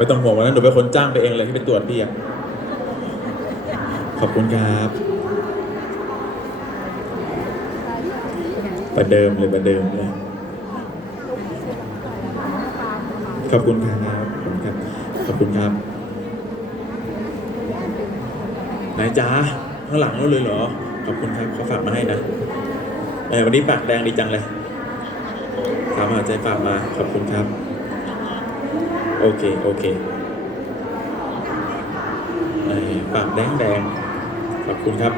ไม่ต้องห่วงวันนั้นหนูเป็นคนจ้างไปเองเลยที่ไปตรวจพี่อะขอบคุณครับ ประเดิมเลยประเดิมเลยขอบคุณครับขอบคุณครับขอบคุณครับไหนจ้าข้างหลังนู้นเลยเหรอ ขอบคุณครับเขาฝากมาให้นะแหมวันนี้ปากแดงดีจังเลยฝามหาใจฝากมาขอบคุณครับ โอเค โอเคปากแดงแดงขอบคุณครับ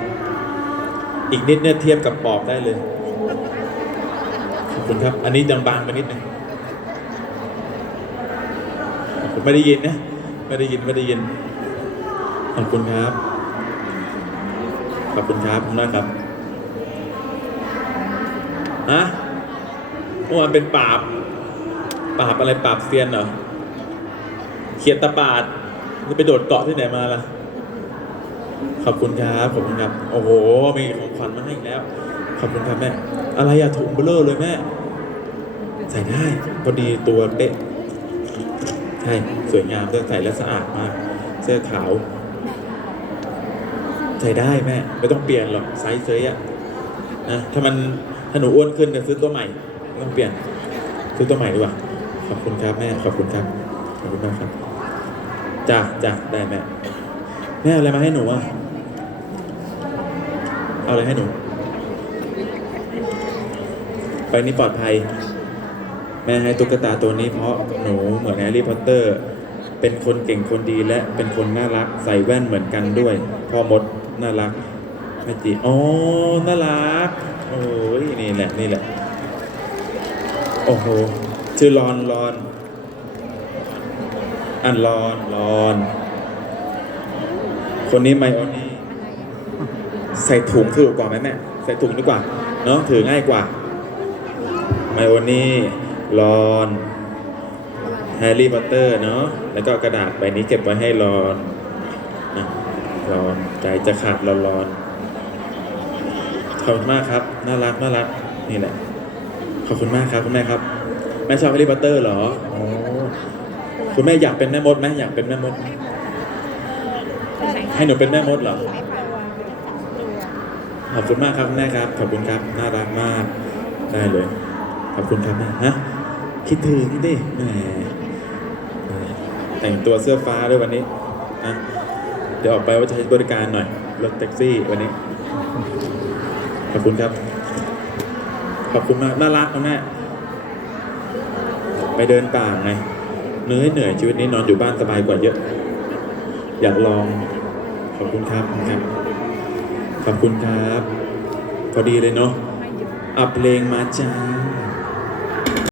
อีกนิดเนี่ยเทียบกับปอบได้เลย ขอบคุณครับ อันนี้ยังบางไปนิดนึงผมไม่ได้ยินนะ ไม่ได้ยิน ไม่ได้ยิน ขอบคุณครับ ขอบคุณครับขอบคุณมากครับฮะเมื่อวานเป็นปราบ ปราบอะไรปราบเซียนเหรอ เขียดตะปาดนี่ไปโดดเกาะที่ไหนมาล่ะ ขอบคุณครับขอบคุณครับ โอ้โห มีของขวัญมาให้อีกแล้ว ขอบคุณครับแม่ อะไรอะถุงเบลอเลยแม่ ใส่ได้พอดีตัวเป๊ะ ใช่ สวยงามด้วยใส่แล้วสะอาดมาก เสื้อขาว ใส่ได้แม่ ไม่ต้องเปลี่ยนหรอกไซส์เซยอะนะ ถ้ามันถ้าหนูอ้วนขึ้นเนี่ยซื้อตัวใหม่ไม่ต้องเปลี่ยน ซื้อตัวใหม่ดีกว่า ขอบคุณครับแม่ ขอบคุณครับ ขอบคุณมากครับ จ้าจ้าได้แม่แม่เอาอะไรมาให้หนูอะเอาอะไรให้หนู ไปนี่ปลอดภัย แม่ให้ตุ๊กตาตัวนี้เพราะหนูเหมือนแฮร์รี่พอตเตอร์ เป็นคนเก่งคนดีและเป็นคนน่ารักใส่แว่นเหมือนกันด้วยพ่อมดน่ารักแม่จีอ๋อน่ารักโอ้ยนี่แหละนี่แหละโอ้โหชื่อรอนรอน อันรอนรอน คนนี้ไมโอนี่ใส่ถุงถือกว่าไหมแม่ใส่ถุงดีกว่า เนาะถือง่ายกว่า ไมโอนี่รอนแฮร์รี่พอตเตอร์เนาะแล้วก็กระดาษใบนี้เก็บไว้ให้รอนนะรอนใจจะขาดรอนรอนขอบคุณมากครับ น่ารักน่ารักนี่แหละขอบคุณมากครับคุณแม่ครับแม่ชอบแฮร์รี่พอตเตอร์เหรอ คุณแม่อยากเป็นแม่มดไหมอยากเป็นแม่มดให้หนูเป็นแม่มดเหรอขอบคุณมากครับคุณแม่ครับ ขอบคุณครับน่ารักมากได้เลย ขอบคุณครับแม่ฮะคิดถึงดิแหมแต่งตัวเสื้อฟ้าด้วยวันนี้นะเดี๋ยวออกไปว่าจะใช้บริการหน่อยรถแท็กซี่วันนี้ ขอบคุณครับ ขอบคุณมากน่ารักนะแม่ไปเดินป่าไง เหนื่อยเหนื่อยชีวิตนี้นอนอยู่บ้านสบายกว่าเยอะ อยากลอง ขอบคุณครับขอบคุณครับ ขอบคุณครับ พอดีเลยเนาะอัพเพลงมาจ้า